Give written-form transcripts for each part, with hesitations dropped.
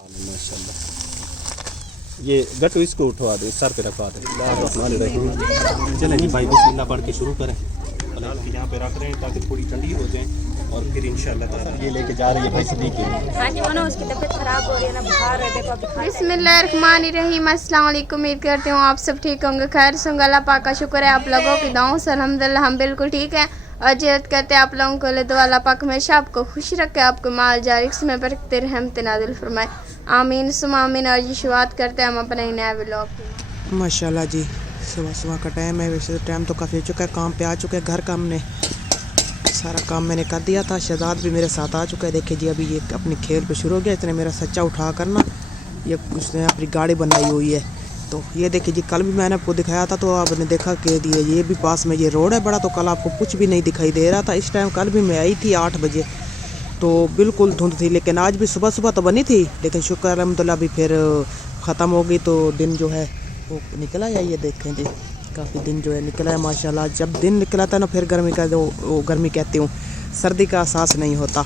माशाल्लाह। ये गट्टू इसको उठवा दो, सर पे रखवा दो। चलें जी भाई, बिस्मिल्लाह पढ़ के शुरू करें। यहाँ पे रख रहे हैं ताकि थोड़ी ठंडी हो जाए और फिर इंशाल्लाह ये लेके जा रही है भाई सदी के लिए। हाँ जी, मनो उसकी तबीयत खराब हो रही है ना, बुखार है, देखो अभी खाते हैं। बिस्मिल्लाहिर्रहमानिर्रहीम, अस्सलाम वालेकुम। उम्मीद करती हूँ आप सब ठीक होंगे, खैर से होंगे। अल्लाह पाक का शुक्र है आप लोगों की दुआओं से अल्हम्दुलिल्लाह हम बिल्कुल ठीक हैं। और जिद करते हैं आप लोगों को ले दुआ, अल्लाह पाक हमेशा आपको खुश रखे, आपको माल जारिक में बरकत रहमत नाज़िल फरमाए, आमीन सुम आमीन। और ये शुरुआत करते हैं हम अपने नए व्लॉग की। माशाल्लाह जी, सुबह सुबह का टाइम है। वैसे तो टाइम तो काफ़ी हो चुका है, काम पे आ चुके हैं। घर का हमने सारा काम मैंने कर दिया था। शहजाद भी मेरे साथ आ चुका है। देखिए जी, अभी ये अपनी खेल पे शुरू हो गया। इसने मेरा सच्चा उठा करना, ये उसने अपनी गाड़ी बनाई हुई है। तो ये देखिए जी, कल भी मैंने आपको दिखाया था तो आपने देखा कि ये भी पास में ये रोड है बड़ा, तो कल आपको कुछ भी नहीं दिखाई दे रहा था। इस टाइम कल भी मैं आई थी 8 बजे, तो बिल्कुल धुंध थी। लेकिन आज भी सुबह सुबह तो बनी थी, लेकिन शुक्र अल्हम्दुलिल्लाह अभी फिर ख़त्म हो गई। तो दिन जो है वो निकला है। ये देखें जी, काफ़ी दिन जो है निकला है माशाल्लाह। जब दिन निकला था ना, फिर गर्मी का जो गर्मी कहती हूँ, सर्दी का एहसास नहीं होता।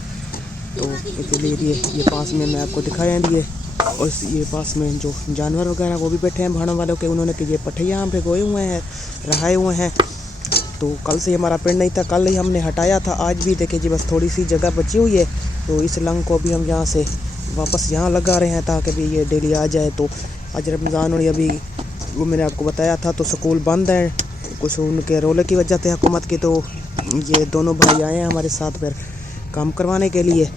तो इसलिए ये पास में मैं आपको दिखाया दिए। और ये पास में जो जानवर वगैरह वो भी बैठे हैं भाड़ों वालों के, उन्होंने कि ये पट्टे यहाँ पे गोए हुए हैं, रहाए हुए हैं। तो कल से हमारा पेड़ नहीं था, कल ही हमने हटाया था। आज भी देखिए जी, बस थोड़ी सी जगह बची हुई है, तो इस लंग को भी हम यहाँ से वापस यहाँ लगा रहे हैं ताकि भी ये डेली आ जाए। तो आज रमज़ान और अभी वो मैंने आपको बताया था, तो स्कूल बंद है कुछ उनके रोले की वजह से हुकूमत की। तो ये दोनों भाई आए हैं हमारे साथ फिर काम करवाने के लिए,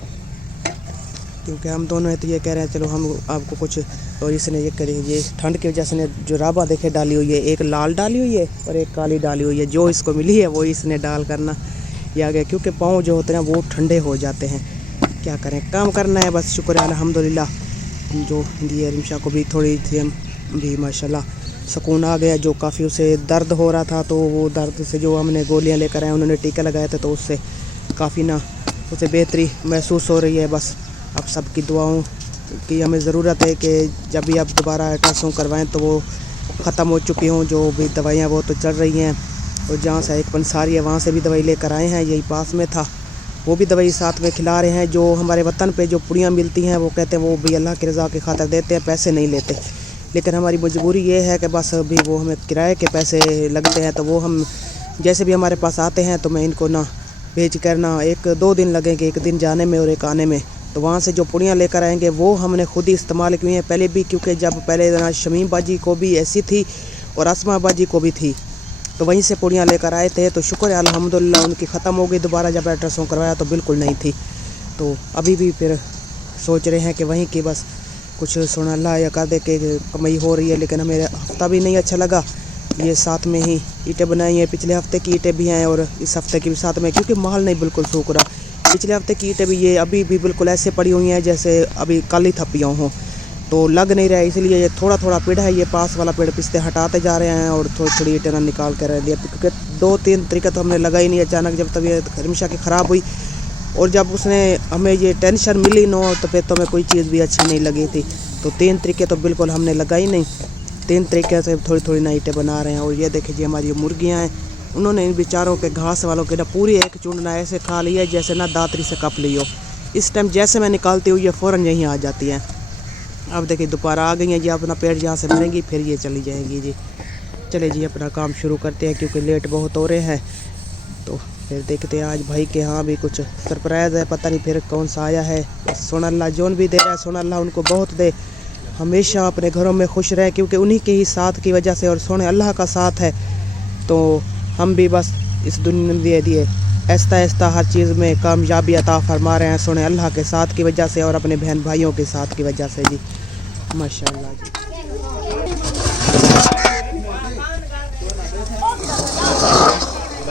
क्योंकि हम दोनों हैं। तो ये कह रहे हैं चलो हम आपको कुछ, और इसने ये करें, ये ठंड की वजह से ने जो राबा देखे डाली हुई है, एक लाल डाली हुई है और एक काली डाली हुई है। जो इसको मिली है वो इसने डाल करना ये आ गया, क्योंकि पाँव जो होते हैं वो ठंडे हो जाते हैं। क्या करें, काम करना है बस। शुक्र है अल्हम्दुलिल्लाह, जो दिए रिमशा को भी थोड़ी थी हम भी माशाल्लाह सुकून आ गया। जो काफ़ी उसे दर्द हो रहा था, तो वो दर्द से जो हमने गोलियां लेकर आए, उन्होंने टीके लगाए थे, तो उससे काफ़ी ना उसे बेहतरी महसूस हो रही है। बस अब सबकी दुआओं की हमें ज़रूरत है कि जब भी आप दोबारा अल्ट्रासाउंड करवाएं तो वो ख़त्म हो चुकी हों। जो भी दवाइयाँ वो तो चल रही हैं, और जहाँ से एक पंसारी है वहाँ से भी दवाई लेकर आए हैं, यही पास में था, वो भी दवाई साथ में खिला रहे हैं। जो हमारे वतन पे जो पुड़ियाँ मिलती हैं वो कहते हैं वो भी अल्लाह की रज़ा की खातिर देते हैं, पैसे नहीं लेते। लेकिन हमारी मजबूरी ये है कि बस अभी वो हमें किराए के पैसे लगते हैं, तो वो हम जैसे भी हमारे पास आते हैं तो मैं इनको ना भेज कर ना 1-2 दिन लगेंगे, एक दिन जाने में और एक आने में। तो वहाँ से जो पुड़ियाँ लेकर आएंगे वो हमने खुद ही इस्तेमाल की हैं पहले भी, क्योंकि जब पहले ना शमीम बाजी को भी ऐसी थी और आसमा बाजी को भी थी, तो वहीं से पुड़ियाँ लेकर आए थे। तो शुक्र है अल्हम्दुलिल्लाह उनकी ख़त्म हो गई। दोबारा जब अल्ट्रासाउंड करवाया तो बिल्कुल नहीं थी। तो अभी भी फिर सोच रहे हैं कि वहीं की बस कुछ सोना अल्लाह या कर दे के कमाई हो रही है। लेकिन हमें हफ़्ता भी नहीं अच्छा लगा। ये साथ में ही ईंटें बनाई हैं, पिछले हफ्ते की ईंटें भी हैं और इस हफ्ते की भी साथ में, क्योंकि माहौल नहीं बिल्कुल सूख रहा। पिछले हफ्ते की ईंटें भी ये अभी भी बिल्कुल ऐसे पड़ी हुई हैं जैसे अभी कल ही थपियाँ हों, तो लग नहीं रहा है। इसलिए ये थोड़ा थोड़ा पेड़ है, ये पास वाला पेड़ पिछले हटाते जा रहे हैं और थोड़ी थोड़ी ईंटें निकाल कर रह दिया, क्योंकि 2-3 तरीके तो हमने लगा ही नहीं। अचानक जब तबीयत रिमशा की ख़राब हुई और जब उसने हमें ये टेंशन मिली नो, तो फिर तो हमें कोई चीज़ भी अच्छी नहीं लगी थी। तो 3 तरीके तो बिल्कुल हमने लगा ही नहीं। 3 तरीके से थोड़ी थोड़ी ना ईंटें बना रहे हैं। और ये देखिए जी, हमारी मुर्गियाँ हैं, उन्होंने इन बेचारों के घास वालों के ना पूरी एक चूंडना ऐसे खा ली है जैसे ना दातरी से कप ली हो। इस टाइम जैसे मैं निकालती हूँ ये फ़ौरन यहीं आ जाती हैं। अब देखिए दोबारा आ गई हैं जी, अपना पेट जहाँ से भरेंगी फिर ये चली जाएंगी जी। चले जी अपना काम शुरू करते हैं, क्योंकि लेट बहुत हो रहे हैं। तो फिर देखते हैं आज भाई के यहाँ भी कुछ सरप्राइज़ है, पता नहीं फिर कौन सा आया है। सोना अल्लाह जोन भी दे रहा है, सोना अल्लाह उनको बहुत दे, हमेशा अपने घरों में खुश रहे, क्योंकि उन्हीं के ही साथ की वजह से और सोने अल्लाह का साथ है। तो हम भी बस इस दुनिया में दिए आहिस्ता आहिस्ता हर चीज़ में कामयाबी अता फरमा रहे हैं, सोने अल्लाह के साथ की वजह से और अपने बहन भाइयों के साथ की वजह से जी। माशाल्लाह जी।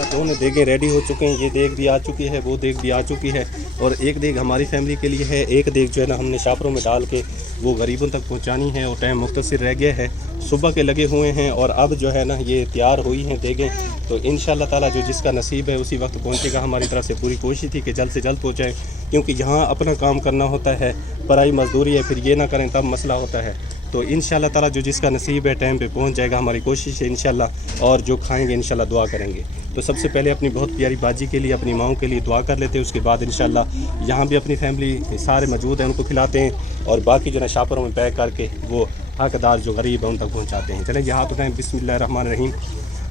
दोनों देगें रेडी हो चुके हैं, ये देग भी आ चुकी है, वो देग भी आ चुकी है। और एक देग हमारी फैमिली के लिए है, एक देग जो है ना हमने शापरों में डाल के वो गरीबों तक पहुंचानी है। और टाइम मुख्तसर रह गया है, सुबह के लगे हुए हैं और अब जो है ना ये तैयार हुई हैं देगें। तो इंशाल्लाह ताला जो जिसका नसीब है उसी वक्त पहुंचेगा। हमारी तरफ से पूरी कोशिश थी कि जल्द से जल्द पहुंचाएं, क्योंकि यहाँ अपना काम करना होता है, पराई मजदूरी है, फिर ये ना करें तब मसला होता है। تو انشاءاللہ تعالی جو جس کا نصیب ہے ٹائم پہ پہنچ جائے گا. ہماری کوشش ہے انشاءاللہ, اور جو کھائیں گے انشاءاللہ دعا کریں گے. تو سب سے پہلے اپنی بہت پیاری باجی کے لیے, اپنی ماؤں کے لیے دعا کر لیتے ہیں. اس کے بعد انشاءاللہ یہاں بھی اپنی فیملی سارے موجود ہیں, ان کو کھلاتے ہیں, اور باقی جو ہے شاپروں میں پیک کر کے وہ حقدار جو غریب ہیں ان تک پہنچاتے ہیں. چلیں جی ہاتھ اٹھائیں. بسم اللہ الرحمن الرحیم.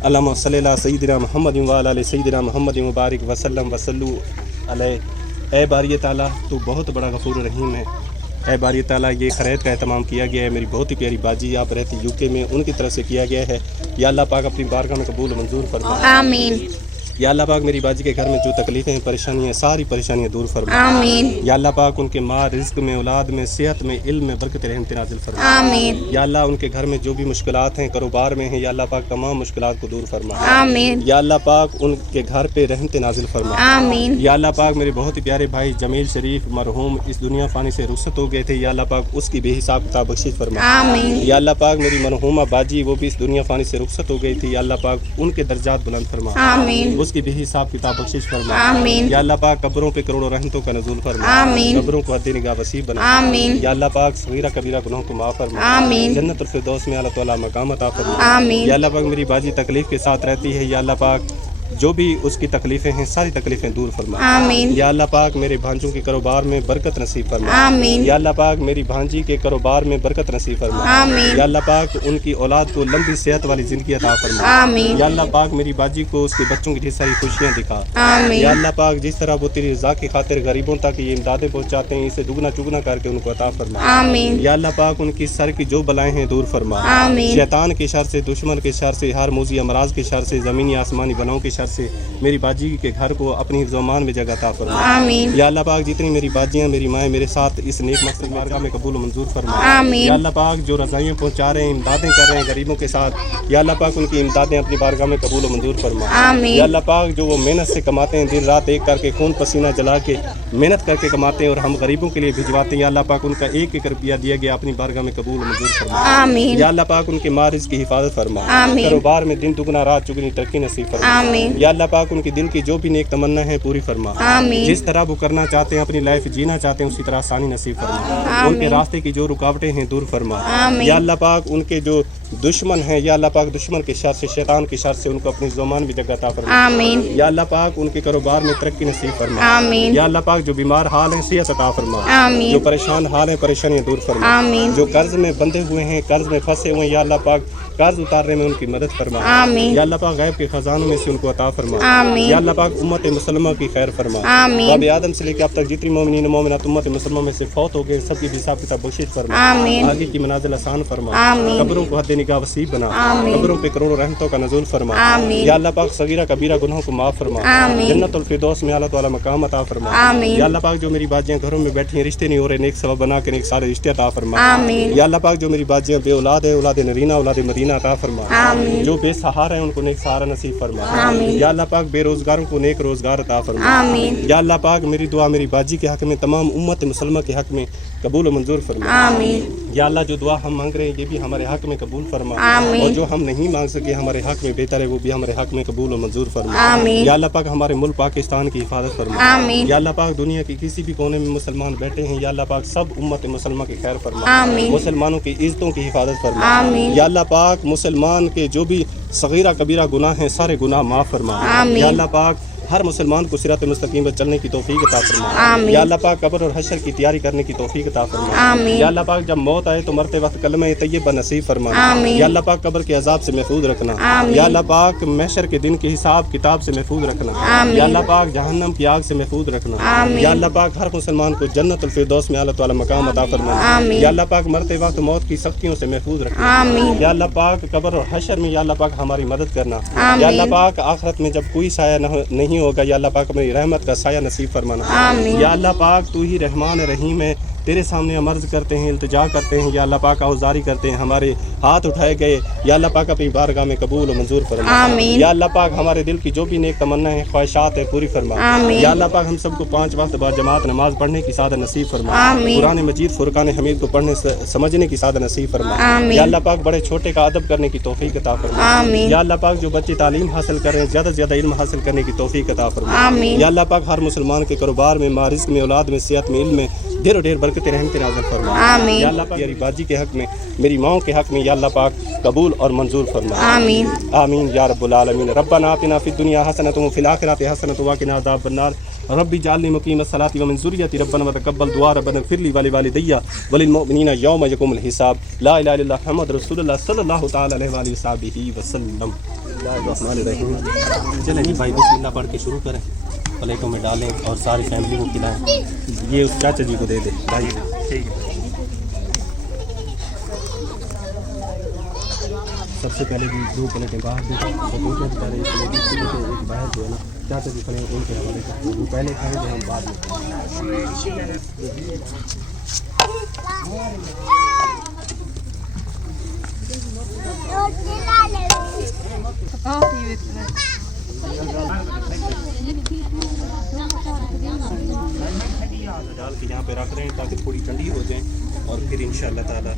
اللہم صلی علی سیدنا محمد و علی سیدنا محمد مبارک وسلم وصلو علیہ. اے باری تعالیٰ تو بہت بڑا غفور رحیم ہے. اے باری تعالیٰ یہ خرید کا اہتمام کیا گیا ہے, میری بہت ہی پیاری باجی آپ رہتی یو کے میں, ان کی طرف سے کیا گیا ہے. یا اللہ پاک اپنی بارگاہ میں قبول و منظور فرما. آمین. یا اللہ پاک میری باجی کے گھر میں جو تکلیفیں ہیں, پریشانیاں, ساری پریشانیاں دور فرما. آمین. یا اللہ پاک ان کے ماں, رزق میں, اولاد میں, صحت میں, علم میں برکت رحمت نازل فرما. آمین. یا اللہ ان کے گھر میں جو بھی مشکلات ہیں, کاروبار میں ہیں, یا اللہ پاک تمام مشکلات کو دور فرما. آمین. یا اللہ پاک ان کے گھر پہ رحمت نازل فرما. آمین. یا اللہ پاک میرے بہت ہی پیارے بھائی جمیل شریف مرحوم اس دنیا فانی سے رخصت ہو گئے تھے, یا اللہ پاک اس کی بے حساب کتاب بخشش فرما. آمین. یا اللہ پاک میری مرحومہ باجی وہ بھی اس دنیا فانی سے رخصت ہو گئی تھی, یا اللہ پاک ان کے درجات بلند فرما. آمین. اس کی بے حساب کتاب بخشش فرما. آمین. یا اللہ پاک قبروں پہ کروڑوں رحمتوں کا نزول فرما. آمین. قبروں کو حد نگاہ وسیع بنا. آمین. یا اللہ پاک صغیرہ کبیرہ گناہوں کو معاف فرما. آمین. جنت الفردوس میں اللہ تعالیٰ مقام عطا فرما. آمین. یا اللہ پاک میری باجی تکلیف کے ساتھ رہتی ہے, یا اللہ پاک جو بھی اس کی تکلیفیں ہیں ساری تکلیفیں دور فرما. آمین. یا اللہ پاک میرے بھانجوں کے کاروبار میں برکت نصیب فرما. آمین. یا اللہ پاک میری بھانجی کے کاروبار میں برکت نصیب فرما. آمین. یا اللہ پاک ان کی اولاد کو لمبی صحت والی زندگی عطا فرما. آمین. یا اللہ پاک میری باجی کو اس کے بچوں کی ڈھیر ساری خوشیاں دکھا. آمین. یا اللہ پاک جس طرح وہ تیری رضا کی خاطر غریبوں تک یہ امدادیں پہنچاتے ہیں, اسے دگنا چگنا کر کے ان کو عطا فرما. آمین. یا اللہ پاک ان کی سر کی جو بلائیں ہیں دور فرما. آمین. شیطان کے شر سے, دشمن کے شر سے, ہر موذی امراض کے شر سے, زمینی آسمانی بلاؤں کے شر سے میری باجی کے گھر کو اپنی حفظ و امان میں جگہ عطا فرما. آمین. یا اللہ پاک جتنی میری باجیاں, میری مائیں میرے ساتھ اس نیک مقصد بارگاہ میں قبول و منظور فرما. آمین. یا اللہ پاک جو رضائیاں پہنچا رہے ہیں, امدادیں کر رہے ہیں غریبوں کے ساتھ, یا اللہ پاک ان کی امدادیں اپنی بارگاہ میں قبول و منظور فرما. آمین. یا اللہ پاک جو وہ محنت سے کماتے ہیں, دن رات ایک کر کے خون پسینہ جلا کے محنت کر کے کماتے ہیں اور ہم غریبوں کے لیے بھجواتے ہیں, یا اللہ پاک ان کا ایک ایک روپیہ دیا گیا اپنی بارگاہ میں قبول و منظور فرما. آمین. یا اللہ پاک ان کے مارز کی حفاظت فرما. آمین. کاروبار میں دن دگنا رات چگنی ترقی نصیب فرما. آمین. یا اللہ پاک ان کی دل کی جو بھی نیک تمنا ہے پوری فرما. آمین. جس طرح وہ کرنا چاہتے ہیں, اپنی لائف جینا چاہتے ہیں, اسی طرح آسانی نصیب فرما. ان کے راستے کی جو رکاوٹیں ہیں دور فرما. آمین. یا اللہ پاک ان کے جو دشمن ہیں, یا اللہ پاک دشمن کے شر سے, شیطان کے شر سے ان کو اپنی زمان بھی جگہ عطا فرما. آمین. یا اللہ پاک ان کے کاروبار میں ترقی نصیب فرما. آمین. یا اللہ پاک جو بیمار حال ہیں صحت عطا فرما. آمین. جو پریشان حال ہیں پریشانیاں دور فرما. آمین. جو قرض میں بندھے ہوئے ہیں, قرض میں پھنسے ہوئے ہیں, یا اللہ پاک قرض اتارنے میں ان کی مدد فرما. آمین. یا اللہ پاک غیب کے خزانوں میں سے ان کو عطا فرما. آمین. یا اللہ پاک امت مسلمہ کی خیر فرما. آمین. باب آدم سے لے کے اب تک جتنی مومنین مومنات امت مسلمہ میں سے فوت ہو گئے, سب کی حساب کتاب بخشش فرما. آمین. آگے کی منازل آسان فرما. آمین. قبروں کو حد نگاہ وسیع بنا. آمین. قبروں پہ کروڑوں رحمتوں کا نزول فرما. آمین. یا اللہ پاک صغیرہ کبیرہ گناہوں کو معاف فرما. آمین. جنت الفردوس میں اللہ تعالیٰ مقام عطا فرما. آمین. یا اللہ پاک جو میری باجیاں گھروں میں بیٹھی ہیں, رشتے نہیں ہو رہے, نیک سبب بنا کے نیک سارے رشتے عطا فرما. آمین. یا اللہ پاک جو میری باجیاں بے اولاد ہیں, اولاد نرینہ, اولاد مدینہ عطا فرما. آمین. جو بے سہارا ہیں ان کو نیک سہارا نصیب فرما. آمین. یا اللہ پاک بے روزگاروں کو نیک روزگار عطا فرما. آمین. یا اللہ پاک میری دعا میری باجی کے حق میں, تمام امت مسلمہ کے حق میں قبول و منظور فرما. آمین. یا اللہ جو دعا ہم مانگ رہے ہیں یہ بھی ہمارے حق میں قبول فرما. آمین. اور جو ہم نہیں مانگ سکے ہمارے حق میں بہتر ہے, وہ بھی ہمارے حق میں قبول و منظور فرما. آمین. یا اللہ پاک ہمارے ملک پاکستان کی حفاظت فرما. آمین. یا اللہ پاک دنیا کے کسی بھی کونے میں مسلمان بیٹھے ہیں, یا اللہ پاک سب امت مسلمہ کی خیر فرما. آمین. مسلمانوں کی عزتوں کی حفاظت فرما. آمین. یا اللہ پاک مسلمان کے جو بھی صغیرہ کبیرہ گناہ ہیں سارے گناہ معاف فرما. آمین. یا اللہ پاک ہر مسلمان کو صراط مستقیم پر چلنے کی توفیق عطا فرما. آمین. یا اللہ پاک قبر اور حشر کی تیاری کرنے کی توفیق عطا فرما. آمین. یا اللہ پاک جب موت آئے تو مرتے وقت کلمہ طیبہ نصیب فرما. آمین. یا اللہ پاک قبر کے عذاب سے محفوظ رکھنا. آمین. یا اللہ پاک محشر کے دن کے حساب کتاب سے محفوظ رکھنا. آمین. یا اللہ پاک جہنم کی آگ سے محفوظ رکھنا. آمین. یا اللہ پاک ہر مسلمان کو جنت الفردوس میں اللہ تعالی مقام عطا فرما. آمین. یا اللہ پاک مرتے وقت موت کی سختیوں سے محفوظ رکھنا. آمین. یا اللہ پاک قبر اور حشر میں یا اللہ پاک ہماری مدد کرنا. آمین. یا اللہ پاک آخرت میں جب کوئی سایہ نہیں ہوگا, یا اللہ پاک اپنی رحمت کا سایہ نصیب فرمانا. آمین. یا اللہ پاک تو ہی رحمان رحیم ہے, تیرے سامنے ہم عرض کرتے ہیں, التجا کرتے ہیں, یا اللہ پاک آوزاری کرتے ہیں, ہمارے ہاتھ اٹھائے گئے یا اللہ پاک اپنی بارگاہ میں قبول و منظور فرما. آمین. یا اللہ پاک ہمارے دل کی جو بھی نیک تمنا ہے, خواہشات ہے, پوری فرما. آمین. یا اللہ پاک ہم سب کو 5 وقت بعد جماعت نماز پڑھنے کی سعادت نصیب فرما. آمین. قرآن مجید فرقان حمید کو پڑھنے سمجھنے کی سعادت نصیب فرما. آمین. یا اللہ پاک بڑے چھوٹے کا ادب کرنے کی توفیق عطا فرما. آمین. یا اللہ پاک جو بچے تعلیم حاصل کر رہے ہیں زیادہ سے زیادہ علم حاصل کرنے کی توفیق عطا فرما. آمین. یا اللہ پاک ہر مسلمان کے کاروبار میں, رزق میں, اولاد میں, صحت میں, علم میں ढेरों ढेर बरकत रहमत नाज़िल फरमा। आमीन। या अल्लाह पाक मेरी बाजी के हक में, मेरी माओं के हक में या अल्लाह पाक कबूल और मंजूर फरमा। आमीन। आमीन या रब्बुल आलमीन। रब्बना आतिना फिद दुनिया हसनतुम व फिल आखिरति हसनतुम व क़िना अज़ाबन्नार। रब्बी जअलनी मुक़ीमस सलाति व मिन ज़ुर्रिय्यति रब्बना व तक़ब्बल दुआ रब्बना इग़फ़िर ली व लिवालिदैया व लिल मुअमिनीना यौम यक़ूमुल हिसाब। ला इलाहा इल्लल्लाह मुहम्मदुर रसूलुल्लाह सल्लल्लाहु तआला अलैहि व सल्लम। चलें जी भाई बिस्मिल्लाह पढ़ के शुरू करें, प्लेटों में डालें और सारी फैमिली को खिलाएं। ये उस चाचा जी को दे दे भाई। सबसे पहले भी 2 प्लेटें बाहर दें, तो 2 प्लेट पहले एक प्लेट इसकी देते, एक बाहर जो है ना चाचा जी खड़े उनके हवाले करते, वो पहले खाएँ जो हम बाद में। डाल के यहाँ पे रख रहे हैं ताकि थोड़ी ठंडी हो जाए और फिर इंशाअल्लाह ताला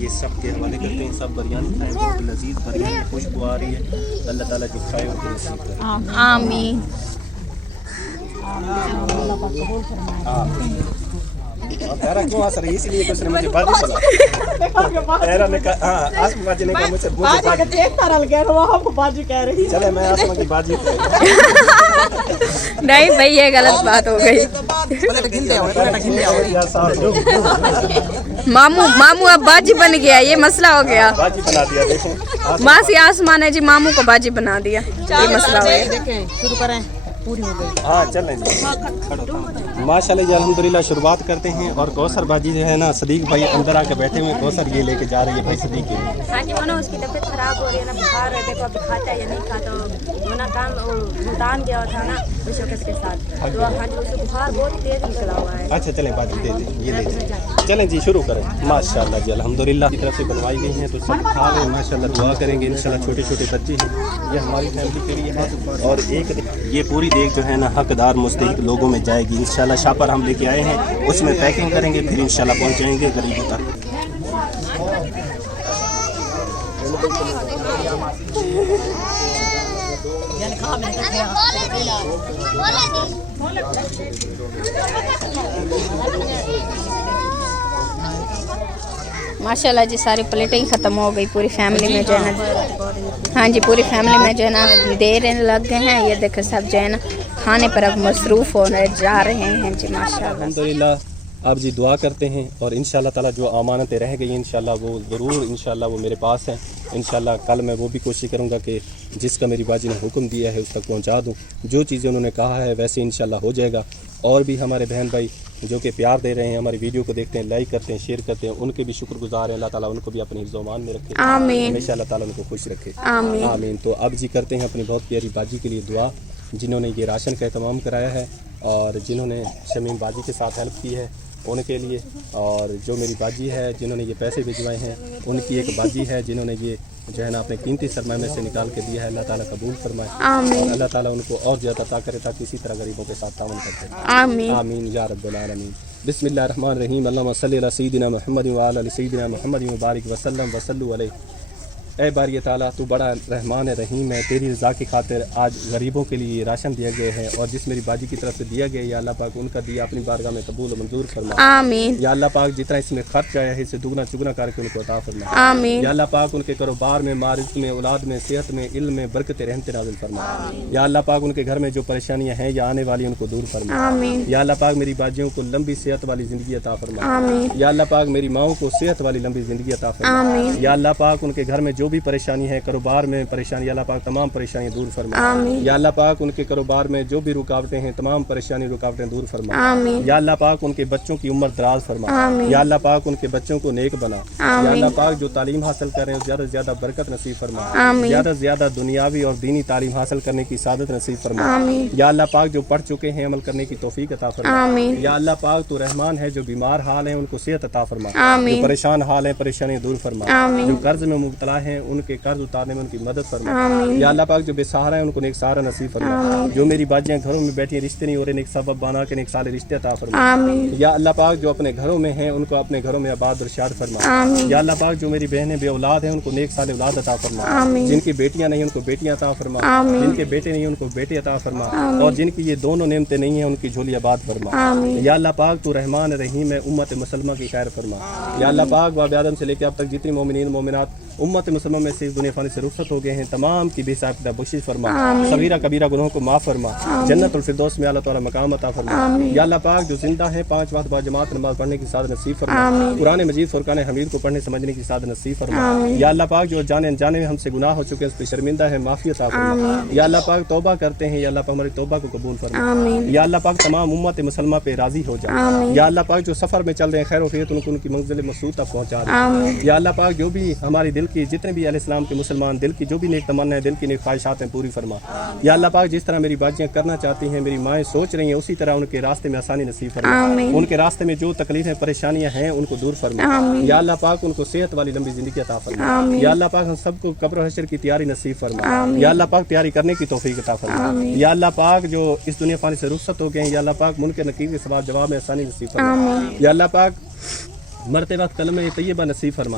ये सब के हवाले करते हैं। सब बिरयानी खाएँ, बहुत लजीज बिरयानी की खुशबू आ रही है। अल्लाह ताला जो खाए उनको नसीब करे। आमीन। तेरा क्यों हंस रही है? इसलिए कुछ ने मुझे बाजी बोला। तेरा ने कहा हाँ आसमा जी ने कहा मुझसे बाजी कह रही। चले मैं आसमा की बाजी नहीं भाई ये गलत बात हो गई। मामू अब बाजी बन गया, ये मसला हो गया। बाजी बना दिया। देखो मासी आसमा ने जी मामू को बाजी बना दिया, ये मसला हो गया। देखें शुरू करें, पूरी हो गई। हाँ चलें जी। माशाल्लाह जी अल्हम्दुलिल्लाह शुरुआत करते हैं। और कौसर बाजी जो है ना, सदीक भाई अंदर आके बैठे हुए, कौसर ये लेके जा रही है भाई सदीक के लिए। हाँ जी, वो ना उसकी तबीयत खराब हो रही है ना, बुखार है, देखो अभी खाता है या नहीं खाता। वो ना काम मुल्तान गया था ना उस वक्त के साथ, तो हाँ जी उसको बुखार बहुत तेज निकला हुआ है। अच्छा चलें बाजी दे दें, ये ले दें। चलें जी शुरू करें। माशाल्लाह जी अल्हम्दुलिल्लाह की तरफ से बनवाई गई हैं तो सब खा रहे हैं माशाल्लाह। दुआ करेंगे इंशाल्लाह। छोटे छोटे बच्चे हैं, ये हमारी फैमिली के लिए है। और एक ये पूरी देख जो है ना हकदार मुस्तहिक लोगों में जाएगी इंशाल्लाह। शापर हम लेके आए हैं, उसमें पैकिंग करेंगे, फिर इंशाल्लाह पहुंचाएंगे गरीबों तक। माशाल्लाह जी सारी प्लेटें ही ख़त्म हो गई पूरी फैमिली में जो है ना। हाँ जी पूरी फैमिली में जो है ना देर लग गए हैं। ये देखें सब जो है ना खाने पर अब मसरूफ़ होने जा रहे हैं जी माशाल्लाह। अल्हम्दुलिल्लाह आप जी दुआ करते हैं और इंशाल्लाह ताला जो अमानतें रह गई इंशाल्लाह वो ज़रूर इंशाल्लाह वो मेरे पास हैं। इंशाल्लाह कल मैं वो भी कोशिश करूँगा कि जिसका मेरी बाजी ने हुक्म दिया है उस तक पहुँचा दूँ। जो चीज़ें उन्होंने कहा है वैसे इंशाल्लाह हो जाएगा। और भी हमारे बहन भाई जो कि प्यार दे रहे हैं, हमारी वीडियो को देखते हैं, लाइक करते हैं, शेयर करते हैं, उनके भी शुक्रगुजार हैं। अल्लाह ताला उनको भी अपने हिफ्ज़-ओ-अमान में रखे, आमीन। हमेशा अल्लाह ताला उनको खुश रखे, आमीन। आमीन। तो अब जी करते हैं अपनी बहुत प्यारी बाजी के लिए दुआ, जिन्होंने ये राशन का एहतमाम कराया है और जिन्होंने शमीम बाजी के साथ हेल्प की है उनके लिए। और जो मेरी बाजी है जिन्होंने ये पैसे भिजवाए हैं, उनकी एक बाजी है जिन्होंने ये जो है ना अपने कीमती सरमाए में से निकाल के दिया है। अल्लाह ताला कबूल फरमाए, आमीन। अल्लाह ताला उनको और ज़्यादा अता करे ताकि इसी तरह गरीबों के साथ तावन करते हैं। आमीन। आमीन या रब्बल आलमीन। बिस्मिल्लाहिर्रहमानिर्रहीम। अल्लाहुम्मा सल्लि अला सय्यिदिना मुहम्मद व अला आलि सय्यिदिना मुहम्मद व बारिक वसल्लम वसल्लु अलैहि। ए बारी ताला तू बड़ा रहमान रहीम है, तेरी रज़ा की खातिर आज गरीबों के लिए राशन दिया गया है और जिस मेरी बाजी की तरफ से दिया गया या अल्लाह पाक उनका दिया अपनी बारगाह में कबूल और मंजूर फरमा। आमीन। या अल्लाह पाक जितना इसमें खर्च आया है इससे दुगना चुगना करके उनको अता फरमा। आमीन। या अल्लाह पाक उनके कारोबार में, मारिज़ में, औलाद में, सेहत में, इल्म में बरकत रहमत नाज़िल फरमा। या अल्लाह पाक उनके घर में जो परेशानियां हैं या आने वाली उनको दूर फरमा। आमीन। या अल्लाह पाक मेरी बाजियों को लंबी सेहत वाली ज़िंदगी अता फरमा। आमीन। या अल्लाह पाक मेरी माओं को सेहत वाली लंबी ज़िंदगी अता फरमा। आमीन। या अल्लाह पाक उनके घर में जो भी परेशानी है, कारोबार में परेशानी, अल्लाह पाक तमाम परेशानियां दूर फरमा। आमीन। या अल्लाह पाक उनके कारोबार में जो भी रुकावटें हैं तमाम परेशानी रुकावटें दूर फरमा। आमीन। या अल्लाह पाक उनके बच्चों की उम्र दराज फरमा। आमीन। या अल्लाह पाक उनके बच्चों को नेक बना। आमीन। या अल्लाह पाक जो तालीम हासिल कर रहे हैं ज़्यादा से ज़्यादा बरकत नसीब फरमा। आमीन। ज़्यादा से ज़्यादा दुनियावी और दीनी तालीम हासिल करने की सादत नसीब फरमा। आमीन। या अल्लाह पाक जो पढ़ चुके हैं अमल करने की तौफीक अता फरमा। आमीन। या अल्लाह पाक तो रहमान है, जो बीमार हाल हैं उनको सेहत अता फरमा। आमीन। जो परेशान हाल हैं परेशानी दूर फरमा। आमीन। जो कर्ज में मुब्तला हैं हैं उनके कर्ज उतारने में उनकी मदद फरमा। या अल्लाह पाक जो बेसहारा हैं उनको नेक सहारा नसीब फरमा। जो मेरी बाजियाँ घरों में बैठी हैं रिश्ते नहीं हो रहे, नेक सबब बना के नेक साले रिश्ते अता फरमा। या अल्लाह पाक जो अपने घरों में हैं उनको अपने घरों में आबाद और शाद फरमा। या अल्लाह पाक जो मेरी बहनें बे औलाद हैं उनको नेक साले औलाद अता फरमा। जिनकी बेटियां नहीं उनको बेटियां अता फरमा। जिनके बेटे नहीं उनको बेटे अता फरमा। और जिनकी ये दोनों नेमतें नहीं हैं उनकी झोली आबाद फरमा। या अल्लाह पाक तू रहमान रहीम है, उम्मत मुसलमा की खैर फरमा। या अल्लाह पाक बाब आदम से लेकर अब तक जितनी मोमिनीन मोमिनात उम्मत मुसलमान में से इस दुनिया फानी से रुखसत हो गए हैं, तमाम की बेहिसाब किताब बख्शिश फरमा। सगीरा कबीरा गुनाहों को माफ़ फरमा। जन्नतुल फिरदौस में अल्लाह ताला मकाम अता फरमा। या अल्लाह पाक जो जिंदा हैं 5 वक्त बाद जमात नमाज पढ़ने की सादत नसीब फरमा। कुरान मजीद फुरकान हमीद को पढ़ने समझने की सादत नसीब फरमा। या अल्लाह पाक जो जाने अनजाने में हमसे गुनाह हो चुके हैं उस पर शर्मिंदा है, माफ़ी अता फरमा। या अल्लाह पाक तौबा करते हैं, या अल्लाह पाक हमारी तौबा को कबूल फरमा। या अल्लाह पाक तमाम उम्मत मुसलमा पे राजी हो जाए। या अल्लाह पाक जो सफ़र में चल रहे हैं खैर वफियत उनको उनकी मंजिल मकसूद तक पहुँचा दे। या अल्लाह पाक जो भी हमारी दिल की जितने भी इस्लाम के मुसलमान दिल की जो भी नेक तमन्ना है, दिल की नेक ख्वाहिशात हैं पूरी फरमा। या अल्लाह पाक जिस तरह मेरी बाजियाँ करना चाहती हैं, मेरी माएँ सोच रही हैं, उसी तरह उनके रास्ते में आसानी नसीब फरमा। उनके रास्ते में जो तकलीफें परेशानियां हैं उनको दूर फरमा। या अल्लाह पाक उनको सेहत वाली लंबी जिंदगी अता फरमा। या अल्लाह पाक हम सबको कब्र हशर की तैयारी नसीब फरमा। या अल्लाह पाक तैयारी करने की तौफीक अता फरमा। या अल्लाह पाक जो इस दुनिया फानी से रुखसत हो गए हैं, या अल्लाह पाक मुनकर नकीर के सवाल जवाब में आसानी नसीब फरमा। या अल्लाह पाक मरते वक्त कलमे तैयबा नसीब फरमा।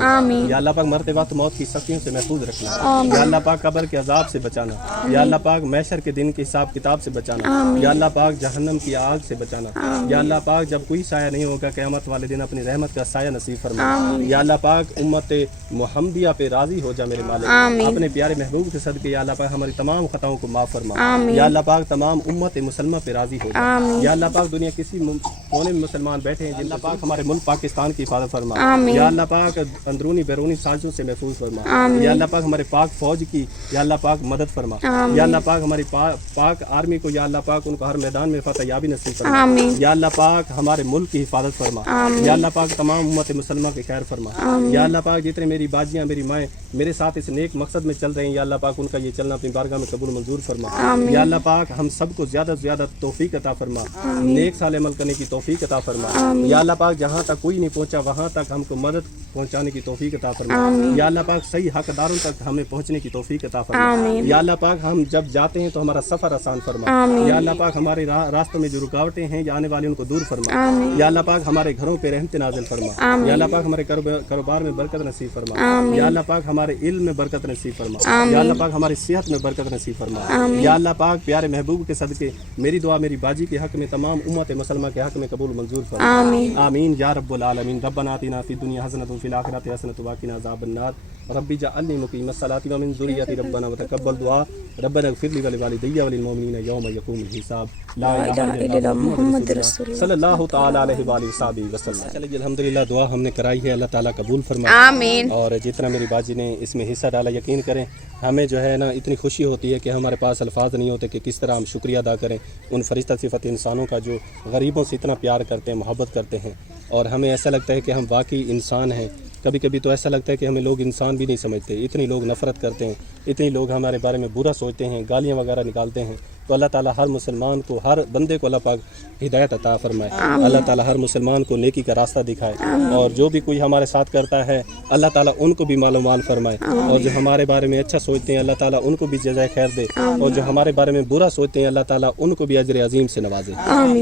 या अल्लाह पाक मरते वक्त मौत की सख्तियों से महफूज रखना। या अल्लाह पाक कब्र के अजाब से बचाना। या अल्लाह पाक महशर के दिन के हिसाब किताब से बचाना। या अल्लाह पाक जहन्नम की आग से बचाना। या अल्लाह पाक जब कोई साया नहीं होगा क़यामत वाले दिन अपनी रहमत का साया नसीब फरमा। या अल्लाह पाक उम्मत मुहम्मदिया पे राजी हो जा मेरे मालिक, अपने प्यारे महबूब के सदके। या अल्लाह पाक हमारी तमाम खताओं को माफ़ फरमा। या अल्लाह पाक तमाम उम्मत मुसलमा पे राजी हो जा। या अल्लाह पाक दुनिया किसी कोने में मुसलमान बैठे हैं, अल्लाह पाक हमारे मुल्क पाकिस्तान की हिफाजत फरमा। या अल्लाह पाक अंदरूनी बैरूनी साजिशों से महफूज फरमा। या अल्लाह पाक हमारे पाक फौज की या अल्लाह पाक मदद फरमा। या अल्लाह पाक हमारी पाक आर्मी को या अल्लाह पाक उनको हर मैदान में फतह याबी नसीब फरमा। या अल्लाह पाक हमारे मुल्क की हिफाजत फरमा। या अल्लाह पाक तमाम उम्मत मुसलमान की खैर फरमा। या अल्लाह पाक जितने मेरी बाजियाँ मेरी माएँ मेरे साथ इस नेक मकसद में चल रहे हैं, या अल्लाह पाक उनका ये चलना अपनी बारगाह में कबूल मंजूर फरमा। या अल्लाह पाक हम सबको ज़्यादा से ज़्यादा तौफीक अता फरमा, नेक साल अमल करने की तौफीक अता फरमा। या अल्लाह पाक जहाँ तक कोई नहीं पहुँचा वहाँ तक हमको मदद पहुँचाने की तौफीक अता फरमा। या अल्लाह पाक सही हकदारों तक हमें पहुँचने की तौफीक अता फरमा। या अल्लाह पाक हम जब जाते हैं तो हमारा सफ़र आसान फरमा। या अल्लाह पाक हमारे रास्तों में जो रुकावटें हैं या आने वाली उनको दूर फरमा। या अल्लाह पाक हमारे घरों पे रहमत नाज़िल फरमा। या अल्लाह पाक हमारे कारोबार में बरकत नसीब फरमा। या अल्लाह पाक हमारे इल्म में बरकत नसीब फरमा। या अल्लाह पाक हमारी सेहत में बरकत नसीब फरमा। या अल्लाह पाक प्यारे महबूब के सदके मेरी दुआ मेरी बाजी के हक में तमाम उम्मत मुसलमान के हक में कबूल मंजूर फरमा। आमीन या रब्बुल आलमीन। रब्बना आतिना फिद दुनिया हसनतुन फिल आखिरति हसनतुन व क़िना अज़ाबन्नार। रब्बि जअलनी मुक़ीमस सलाति व मिन ज़ुर्रिय्यति रब्बना व तक़ब्बल दुआ। रब्बना इग़फिर ली व लिवालिदैया व लिल-मुमिनीना यौम यक़ूमुल हिसाब। ला इलाहा इल्लल्लाह मुहम्मदुर रसूलुल्लाह सल्लल्लाहु तआला अलैहि व सल्लम। चलिए अल्हम्दुलिल्लाह दुआ हमने कराई है, अल्लाह ताला कबूल फरमाए। आमीन। और जितना मेरी बाजी ने इसमें हिस्सा डाला, यकीन करें हमें जो है ना इतनी खुशी होती है कि हमारे पास अल्फाज नहीं होते कि किस तरह हम शुक्रिया अदा करें उन फरिश्ता सिफत इंसानों का जो गरीबों से इतना प्यार करते हैं, मोहब्बत करते हैं। और हमें ऐसा लगता है कि हम वाकई इंसान हैं। कभी कभी तो ऐसा लगता है कि हमें लोग इंसान भी नहीं समझते, इतनी लोग नफ़रत करते हैं, इतने लोग हमारे बारे में बुरा सोचते हैं, गालियाँ वगैरह निकालते हैं। तो अल्लाह ताला हर मुसलमान को, हर बंदे को अल्लाह पाक हिदायत अता फरमाए। अल्लाह ताला हर मुसलमान को नेकी का रास्ता दिखाए। और जो भी कोई हमारे साथ करता है अल्लाह ताला उनको भी मालो माल फरमाए। और जो हमारे बारे में अच्छा सोचते हैं अल्लाह ताला उनको भी जज़ाए खैर दे। और जो हमारे बारे में बुरा सोचते हैं अल्लाह ताला उनको भी अजर अजीम से नवाजे।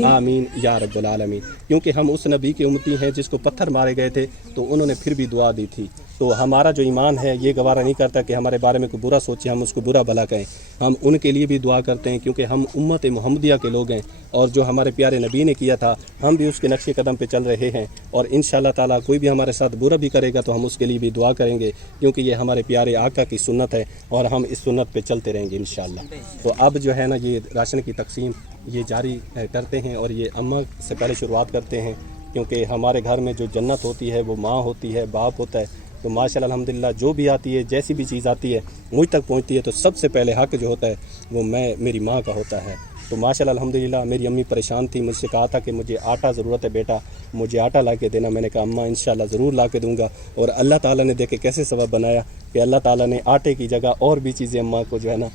आमीन या रब्बुल आलमीन। क्योंकि हम उस नबी की उम्मती हैं जिसको पत्थर मारे गए थे तो उन्होंने फिर भी दुआ दी थी। तो हमारा जो ईमान है ये गवारा नहीं करता कि हमारे बारे में कोई बुरा सोचे, हम उसको बुरा भला कहें। हम उनके लिए भी दुआ करते हैं क्योंकि हम उम्मत मुहम्मदिया के लोग हैं। और जो हमारे प्यारे नबी ने किया था हम भी उसके नक्शे कदम पे चल रहे हैं। और इंशाअल्लाह ताला कोई भी हमारे साथ बुरा भी करेगा तो हम उसके लिए भी दुआ करेंगे, क्योंकि ये हमारे प्यारे आका की सुन्नत है और हम इस सुन्नत पे चलते रहेंगे इंशाअल्लाह। तो अब जो है ना ये राशन की तकसीम ये जारी करते हैं। और ये अम्मा से पहले शुरुआत करते हैं, क्योंकि हमारे घर में जो जन्नत होती है वो माँ होती है, बाप होता है। तो माशाअल्लाह अल्हम्दुलिल्लाह जो भी आती है, जैसी भी चीज़ आती है मुझ तक पहुँचती है तो सबसे पहले हक़ जो होता है वो मेरी माँ का होता है। तो माशाअल्लाह अल्हम्दुलिल्लाह मेरी अम्मी परेशान थी, मुझसे कहा था कि मुझे आटा ज़रूरत है बेटा, मुझे आटा ला के देना। मैंने कहा अम्मा इंशाअल्लाह ज़रूर ला के दूँगा। और अल्लाह ताला ने देखे कैसे सबब बनाया कि अल्लाह ताला ने आटे की जगह और भी चीज़ें अम्मा को जो है ना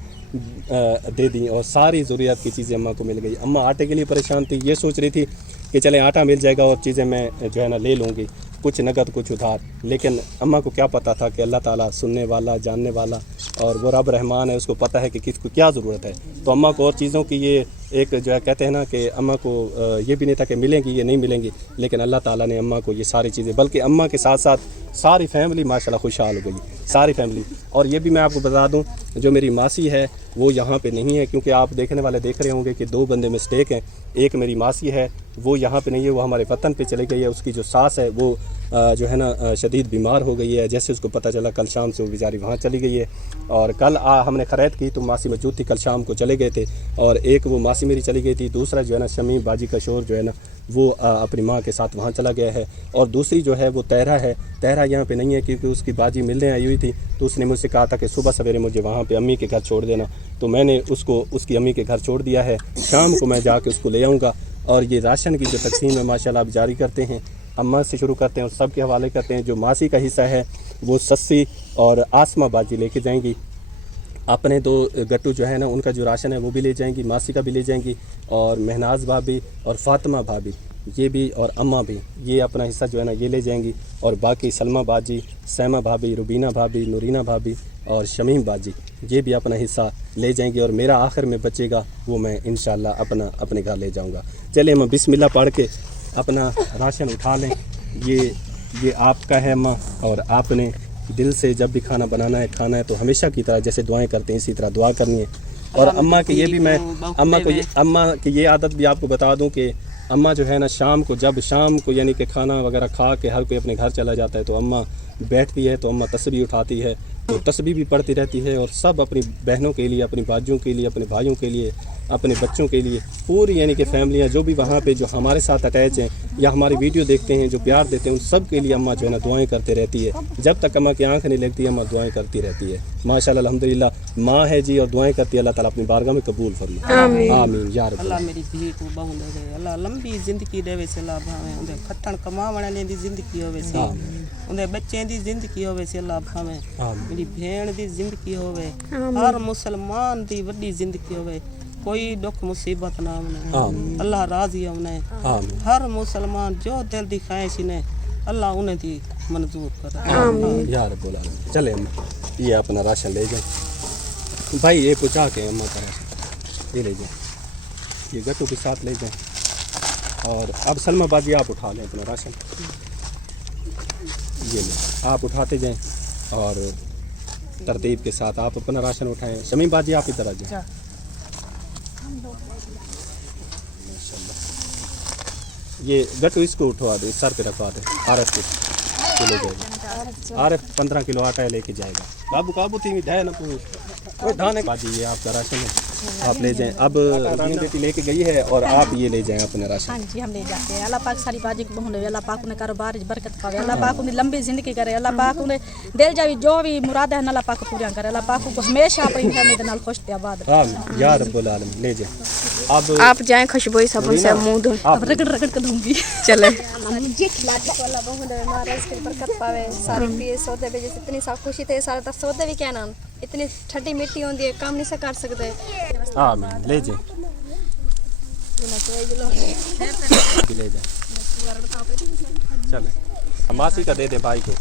दे दी और सारी ज़रूरियात की चीज़ें अम्मा को मिल गई। अम्मा आटे के लिए परेशान थी, ये सोच रही थी कि चले आटा मिल जाएगा और चीज़ें मैं जो है ना ले लूँगी। कुछ नगद कुछ उधार। लेकिन अम्मा को क्या पता था कि अल्लाह ताला सुनने वाला, जानने वाला और वो रब रहमान है, उसको पता है कि किसको क्या ज़रूरत है। तो अम्मा को और चीज़ों की ये एक जो है कहते हैं ना कि अम्मा को ये भी नहीं था कि मिलेंगी ये नहीं मिलेंगी, लेकिन अल्लाह ताला ने अम्मा को ये सारी चीज़ें, बल्कि अम्मा के साथ साथ सारी फैमिली माशाल्लाह खुशहाल हो गई, सारी फैमिली। और ये भी मैं आपको बता दूं, जो मेरी मासी है वो यहाँ पे नहीं है, क्योंकि आप देखने वाले देख रहे होंगे कि 2 बंदे मिस्टेक हैं। एक मेरी मासी है वो यहाँ पे नहीं है, वो हमारे वतन पे चली गई है। उसकी जो सास है वो जो है ना शदीद बीमार हो गई है। जैसे उसको पता चला कल शाम से वो बेचारी वहाँ चली गई है। और कल हमने खैरियत की तो मासी मौजूद थी, कल शाम को चले गए थे। और एक वो मासी मेरी चली गई थी, दूसरा जो है ना शमीम बाजी का शोर जो है ना वो अपनी माँ के साथ वहाँ चला गया है। और दूसरी जो है वो तहरा है, तहरा यहाँ पे नहीं है क्योंकि उसकी बाजी मिलने आई हुई थी। तो उसने मुझसे कहा था कि सुबह सवेरे मुझे वहाँ पे अम्मी के घर छोड़ देना, तो मैंने उसको उसकी अम्मी के घर छोड़ दिया है। शाम को मैं जाके उसको ले आऊँगा। और ये राशन की जो तकसीम है माशाल्लाह आप जारी करते हैं, अम्मा से शुरू करते हैं और सब के हवाले करते हैं। जो मासी का हिस्सा है वो सस्सी और आसमा बाजी लेके जाएंगी। अपने 2 गट्टू जो है ना उनका जो राशन है वो भी ले जाएंगी, मासी का भी ले जाएंगी, और महनाज भाभी और फातिमा भाभी ये भी, और अम्मा भी ये अपना हिस्सा जो है ना ये ले जाएंगी। और बाकी सलमा बाजी, सैमा भाभी, रुबीना भाभी, नूरीना भाभी और शमीम बाजी ये भी अपना हिस्सा ले जाएंगे। और मेरा आखिर में बचेगा वो मैं इंशाल्लाह अपने घर ले जाऊंगा। चलिए अम्मा बिस्मिल्लाह पढ़ के अपना राशन उठा लें। ये आपका है अम्मा, और आपने दिल से जब भी खाना बनाना है, खाना है तो हमेशा की तरह जैसे दुआएं करते हैं इसी तरह दुआ करनी है। और अम्मा की ये भी मैं अम्मा की ये आदत भी आपको बता दूं कि अम्मा जो है ना शाम को यानी कि खाना वगैरह खा के हर कोई अपने घर चला जाता है तो अम्मा बैठती है, तो अम्मा तस्बीह उठाती है, तो तस्बीह भी पढ़ती रहती है। और सब अपनी बहनों के लिए, अपनी बाजियों के लिए, अपने भाइयों के लिए, अपने बच्चों के लिए, पूरी यानी कि फैमिलियाँ जो भी वहाँ पे जो हमारे साथ अटैच हैं या हमारी वीडियो देखते हैं, जो प्यार देते हैं, उन सब के लिए अम्मा जो है ना दुआएं करते रहती है। जब तक अम्मा की आंख नहीं लगती अम्मा दुआएं करती रहती है। माशाल्लाह अल्हम्दुलिल्लाह माँ है जी और दुआएं करती है। अल्लाह ताला अपनी बारगाह में कबूल फरमाए, आमीन या रब। अल्लाह मेरी धी को बहु दे, अल्लाह लंबी जिंदगी देवे से, अल्लाह भावे उंदे खट्टण कमावण दी जिंदगी होवे से, उंदे बच्चे दी जिंदगी होवे से, अल्लाह भावे मेरी भेण दी जिंदगी होवे, हर मुसलमान दी वड्डी जिंदगी होवे, कोई दुख मुसीबत ना आवे, अल्लाह राजी होने। हर मुसलमान जो दिल दी ख्वाहिश ने अल्लाह उन्हें दी मंजूर करे या रब्बुल आलमीन। चले अम्मा ये अपना राशन ले जाए भाई, ये पहुँचा के अम्मा का राशन ये ले जाए, ये गट्टू के साथ ले जाएं। और अब सलमा बाजी आप उठा लें अपना राशन, ये ले आप उठाते जाएं और तरतीब के साथ आप अपना राशन उठाएं। शमीम बाजी आप इधर आ जाएं। ये गट्टू इसको उठवा दे, सर पे रखवा दे, आरफ को ले जाएगा। आरफ 15 किलो आटा लेके जाएगा। बाबू काबू थी मिठाई ना कोई धाने बाजी, ये आपका राशन है, आप ले जाएं। अब रानी बेटी लेके गई है और आप ये ले जाएं अपने राशन। हाँ जी हम ले जाते हैं। अल्लाह पाक सारी बाजी को बहुने, अल्लाह पाक उन्हें कारोबार बरकत पावे, अल्लाह पाक उन्हें लंबी जिंदगी करे, अल्लाह पाक उन्हें दिल जावी जो भी मुराद है अल्लाह पाक पूरा करे, अल्लाह पाक को हमेशा अपनी फैमिली के नाल खुश ते आबाद रखे। आमीन या रब्बुल आलमीन। ले जाएं अब आप जाएं खुशबू साबुन से मुंह धो, अब रगड़ रगड़ के धोऊंगी। चले वाला बहुने महाराज की बरकत पावे। सारी पिए सौदे पे जैसे इतनी सा खुशी थे, सारे तक सौदे भी कहना इतनी ठंडी मिट्टी होती है, काम नहीं से कर सकते। आमीन। ले जाएं ले जाएं। चले मासी का दे दें भाई को,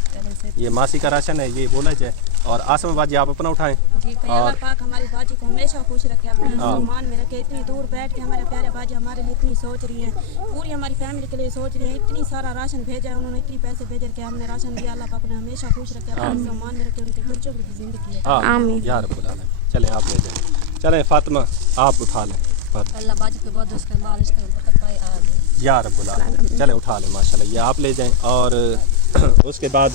ये मासी का राशन है, ये बोला जाए। और आसमा बाजी आप अपना उठाएं। अल्लाह पाक हमारी बाजी को हमेशा खुश रखे, अपने सम्मान में रखे। इतनी दूर बैठ के हमारे प्यारे बाजी हमारे लिए इतनी सोच रही हैं, पूरी हमारी फैमिली के लिए सोच रही हैं। इतनी सारा राशन भेजा है उन्होंने, इतनी पैसे भेजे के हमने राशन दिया। अल्लाह पाक ने हमेशा खुश रखे, अपने सम्मान में रखे, उनके बच्चों की जिंदगी है। आमीन या रब्बुल आलमीन। चले आप ले जाएं। चलें फातिमा आप उठा लें। अल्लाह बाजी को बहुत उसके बारिश कर बरकत पाए, आमीन या रब्बुल आलमीन। चले उठा लें माशाल्लाह, ये आप ले जाएं। और उसके बाद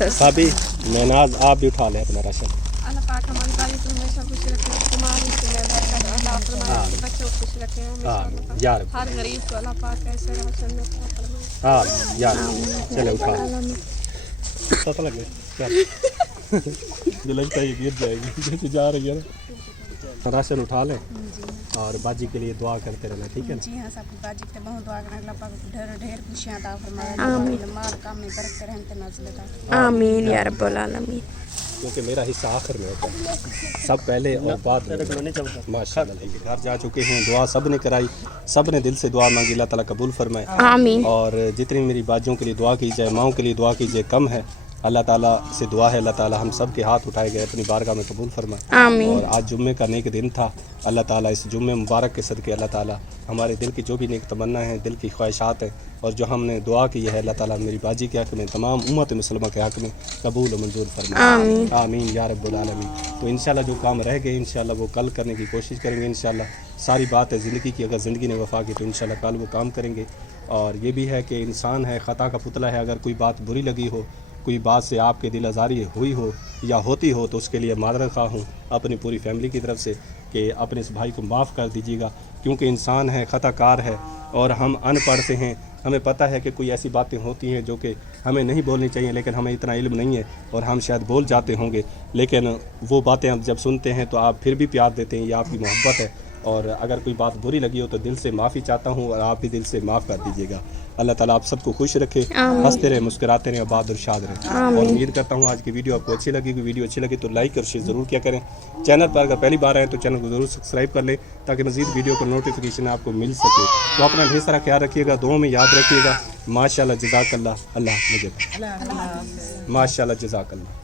भाभी महनाज आप भी उठा लें अपना राशन। अल्लाह पाक हमारी बाजी को हमेशा खुश रखे, तुम्हारी अल्लाह फरमाए, बच्चों को खुश रखे हमेशा, या रब्बुल हर गरीब को अल्लाह पाक ऐसे राशन में फरमाए। हाँ या रब्बुल। चले उठा पता लग गया जो लगता है ये गिर जाएगी जैसे जा रही है ना। राशन उठा लें और बाजी के लिए दुआ करते रहना, ठीक है ना। जी हाँ, सब बाजी के बहुत दुआ करें, अल्लाह पाक ढेर ढेर खुशियां अता फरमाए, आमीन। माल काम में बरकत रहमत नाज़िल अता, आमीन या रब्बुल आलमीन। क्योंकि मेरा हिस्सा आखिर में होता है, सब पहले और बाद में। माशाल्लाह घर जा चुके हैं, दुआ सब ने कराई, सब ने दिल से दुआ मांगी, अल्लाह ताला कबूल फरमाए। आमीन। और जितनी मेरी बाजियों के लिए दुआ की जाए, माओं के लिए दुआ की जाए, कम है। अल्लाह ताला से दुआ है, अल्लाह ताला हम सब के हाथ उठाए गए अपनी बारगाह में कबूल फरमाए। आमीन। और आज जुम्मे का नेक दिन था, अल्लाह ताला इस जुम्मे मुबारक के सदके अल्लाह ताला हमारे दिल की जो भी नेक तमन्ना है, दिल की ख्वाहिशात हैं और जो हमने दुआ की है, अल्लाह ताला मेरी बाजी के हक़ में, तमाम उम्मत मुसलमा के हक़ में कबूल और मंजूर फरमाए। आमीन। आमीन या रब्बुल आलमीन। तो इंशाल्लाह जो काम रह गए इंशाल्लाह वो कल करने की कोशिश करेंगे। इंशाल्लाह सारी बात है ज़िंदगी की, अगर ज़िंदगी ने वफ़ा की तो इंशाल्लाह कल वो काम करेंगे। और ये भी है कि इंसान है, ख़ता का पुतला है, अगर कोई बात बुरी लगी हो, कोई बात से आपके दिल आज़ारी हुई हो या होती हो तो उसके लिए मादरत ख़्वाह हूँ अपनी पूरी फैमिली की तरफ से कि अपने इस भाई को माफ़ कर दीजिएगा, क्योंकि इंसान है, ख़ताकार है और हम अनपढ़ से हैं। हमें पता है कि कोई ऐसी बातें होती हैं जो कि हमें नहीं बोलनी चाहिए, लेकिन हमें इतना इल्म नहीं है और हम शायद बोल जाते होंगे, लेकिन वो बातें आप जब सुनते हैं तो आप फिर भी प्यार देते हैं, ये आपकी मोहब्बत है। और अगर कोई बात बुरी लगी हो तो दिल से माफ़ी चाहता हूँ और आप भी दिल से माफ़ कर दीजिएगा। अल्लाह ताला आप सबको खुश रखे, हंसते रहे, मुस्कुराते रहे, आबाद और शाद रहे। और उम्मीद करता हूँ आज की वीडियो आपको अच्छी लगी। वीडियो अच्छी लगी तो लाइक और शेयर ज़रूर किया करें। चैनल पर अगर पहली बार आए तो चैनल को ज़रूर सब्सक्राइब कर लें ताकि मज़ीद वीडियो का नोटिफिकेशन आपको मिल सके। तो अपना ढेर सारा ख्याल रखिएगा, दुआओं में याद रखिएगा। माशाल्लाह जज़ाकल्लाह। अल्लाह मुझे माशाल्लाह जज़ाकल्लाह।